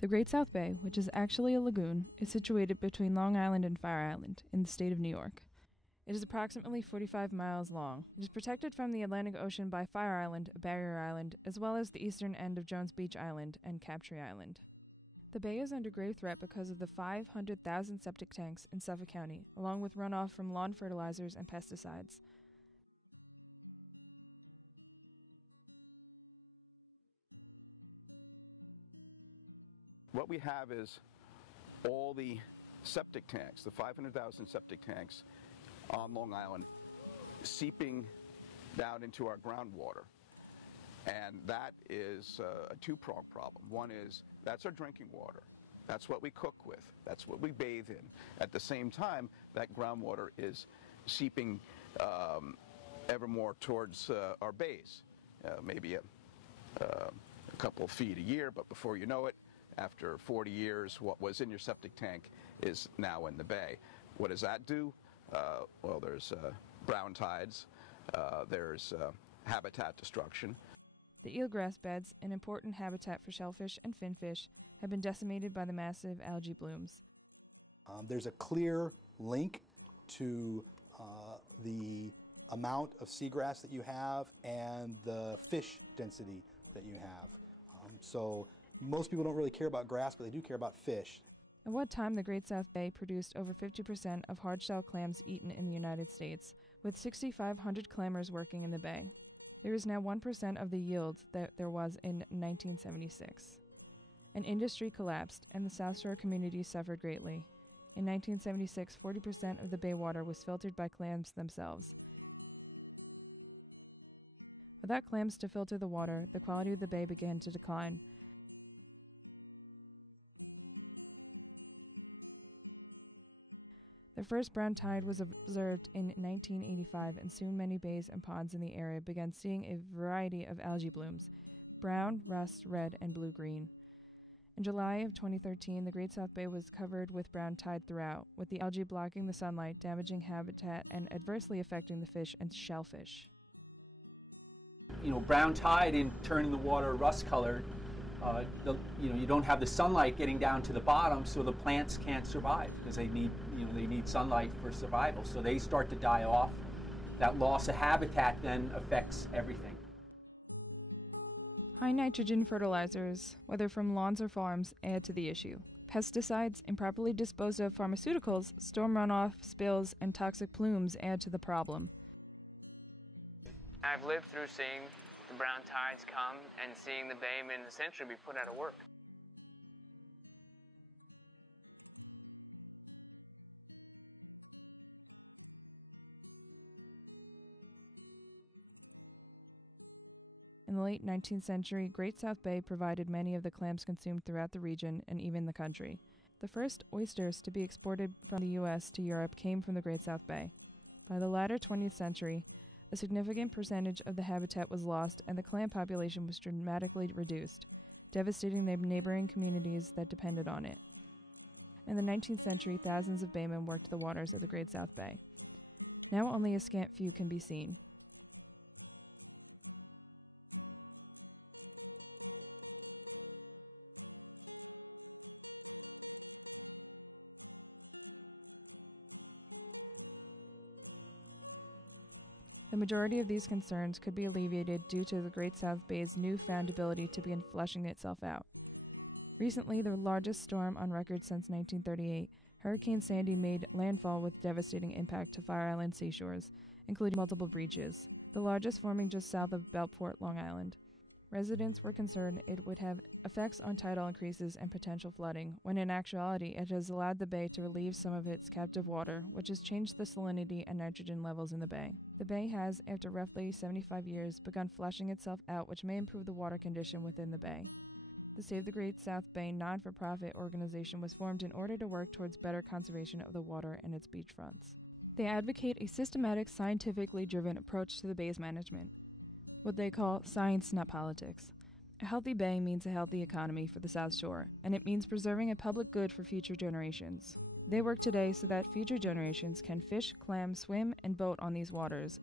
The Great South Bay, which is actually a lagoon, is situated between Long Island and Fire Island in the state of New York. It is approximately 45 miles long. It is protected from the Atlantic Ocean by Fire Island, a barrier island, as well as the eastern end of Jones Beach Island and Captree Island. The bay is under grave threat because of the 500,000 septic tanks in Suffolk County, along with runoff from lawn fertilizers and pesticides. What we have is all the septic tanks, the 500,000 septic tanks on Long Island seeping down into our groundwater. And that is a two-pronged problem. One is that's our drinking water. That's what we cook with. That's what we bathe in. At the same time, that groundwater is seeping ever more towards our bays, maybe a couple of feet a year, but before you know it, after 40 years, what was in your septic tank is now in the bay. What does that do? Well, there's brown tides, there's habitat destruction. The eelgrass beds, an important habitat for shellfish and finfish, have been decimated by the massive algae blooms. There's a clear link to the amount of seagrass that you have and the fish density that you have. So most people don't really care about grass, but they do care about fish. At one time, the Great South Bay produced over 50% of hard-shell clams eaten in the United States, with 6,500 clammers working in the bay. There is now 1% of the yield that there was in 1976. An industry collapsed, and the South Shore community suffered greatly. In 1976, 40% of the bay water was filtered by clams themselves. Without clams to filter the water, the quality of the bay began to decline. The first brown tide was observed in 1985, and soon many bays and ponds in the area began seeing a variety of algae blooms: brown, rust, red, and blue-green. In July of 2013, the Great South Bay was covered with brown tide throughout, with the algae blocking the sunlight, damaging habitat, and adversely affecting the fish and shellfish. Brown tide in turning the water rust-colored, you don't have the sunlight getting down to the bottom, so the plants can't survive because they need sunlight for survival. So they start to die off. That loss of habitat then affects everything. High nitrogen fertilizers, whether from lawns or farms, add to the issue. Pesticides, improperly disposed of pharmaceuticals, storm runoff, spills, and toxic plumes add to the problem. I've lived through seeing the brown tides come and seeing the baymen essentially be put out of work. In the late 19th century, Great South Bay provided many of the clams consumed throughout the region and even the country. The first oysters to be exported from the U.S. to Europe came from the Great South Bay. By the latter 20th century, a significant percentage of the habitat was lost and the clam population was dramatically reduced, devastating the neighboring communities that depended on it. In the 19th century, thousands of baymen worked the waters of the Great South Bay. Now only a scant few can be seen. The majority of these concerns could be alleviated due to the Great South Bay's newfound ability to begin flushing itself out. Recently, the largest storm on record since 1938, Hurricane Sandy made landfall with devastating impact to Fire Island seashores, including multiple breaches, the largest forming just south of Belport, Long Island. Residents were concerned it would have effects on tidal increases and potential flooding, when in actuality it has allowed the bay to relieve some of its captive water, which has changed the salinity and nitrogen levels in the bay. The bay has, after roughly 75 years, begun flushing itself out, which may improve the water condition within the bay. The Save the Great South Bay non-for-profit organization was formed in order to work towards better conservation of the water and its beachfronts. They advocate a systematic, scientifically driven approach to the bay's management, what they call science, not politics. A healthy bay means a healthy economy for the South Shore, and it means preserving a public good for future generations. They work today so that future generations can fish, clam, swim, and boat on these waters,